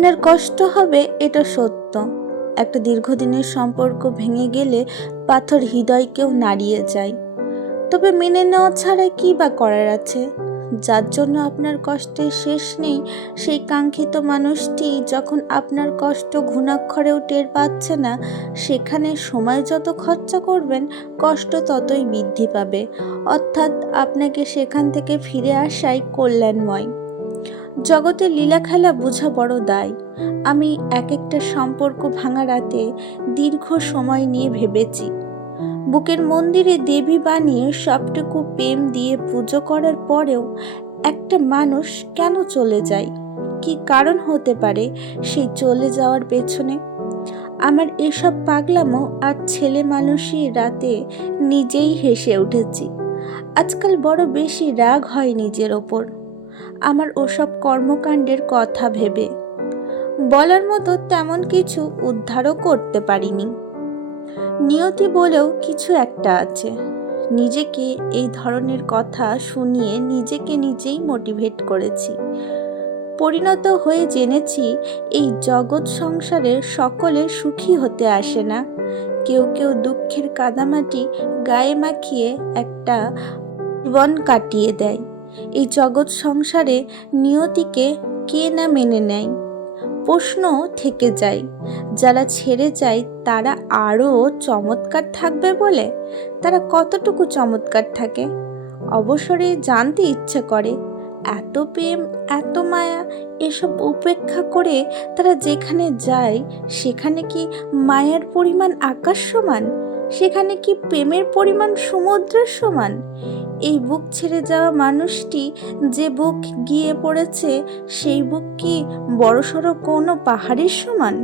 আপনার কষ্ট হবে, এটা সত্য। একটা দীর্ঘদিনের সম্পর্ক ভেঙে গেলে পাথর হৃদয়কেও নাড়িয়ে যায়। তবে মেনে নেওয়া ছাড়া কী বা করার আছে? যার জন্য আপনার কষ্টের শেষ নেই, সেই কাঙ্ক্ষিত মানুষটি যখন আপনার কষ্ট ঘুণাক্ষরেও টের পাচ্ছে না, সেখানে সময় যত খরচা করবেন, কষ্ট ততই বৃদ্ধি পাবে। অর্থাৎ আপনাকে সেখান থেকে ফিরে আসাই কল্যাণময়। জগতে লীলা খেলা বোঝা বড় দায়। আমি এক একটা সম্পর্ক ভাঙা রাতে দীর্ঘ সময় নিয়ে ভেবেছি। বুকের মন্দিরে দেবী বানিয়ে সবটুকু প্রেম দিয়ে পুজো করার পরেও একটা মানুষ কেন চলে যায়? কি কারণ হতে পারে সেই চলে যাওয়ার পেছনে? আমার এসব পাগলামো আর ছেলে মানুষই রাতে নিজেই হেসে উঠেছি। আজকাল বড় বেশি রাগ হয় নিজের ওপর। আমার ওসব কর্মকাণ্ডের কথা ভেবে। বলার মতো তেমন কিছু উদ্ধারও করতে পারিনি। নিয়তি বলেও কিছু একটা আছে। নিজেকে এই ধরনের কথা শুনিয়ে নিজেকে নিজেই মোটিভেট করেছি। পরিণত হয়ে জেনেছি, এই জগৎ সংসারে সকলে সুখী হতে আসে না। কেউ কেউ দুঃখের কাদামাটি গায়ে মাখিয়ে একটা জীবন কাটিয়ে দেয়। এই জগৎ সংসারে নিয়তিকে কে না মেনে নেয়? প্রশ্ন থেকে যায়, যারা ছেড়ে যায় তারা আরও চমৎকার থাকবে বলে? তারা কতটুকু চমৎকার থাকে? অবসরে জানতে ইচ্ছে করে, এত প্রেম, এত মায়া, এসব উপেক্ষা করে তারা যেখানে যায়, সেখানে কি মায়ার পরিমাণ আকাশ সমান? সেখানে কি প্রেমের পরিমাণ সমুদ্রের সমান? এই বুক ছেড়ে যাওয়া মানুষটি যে বুক গিয়ে পড়েছে, সেই বুক কি বড়সড় কোনো পাহাড়ের সমান?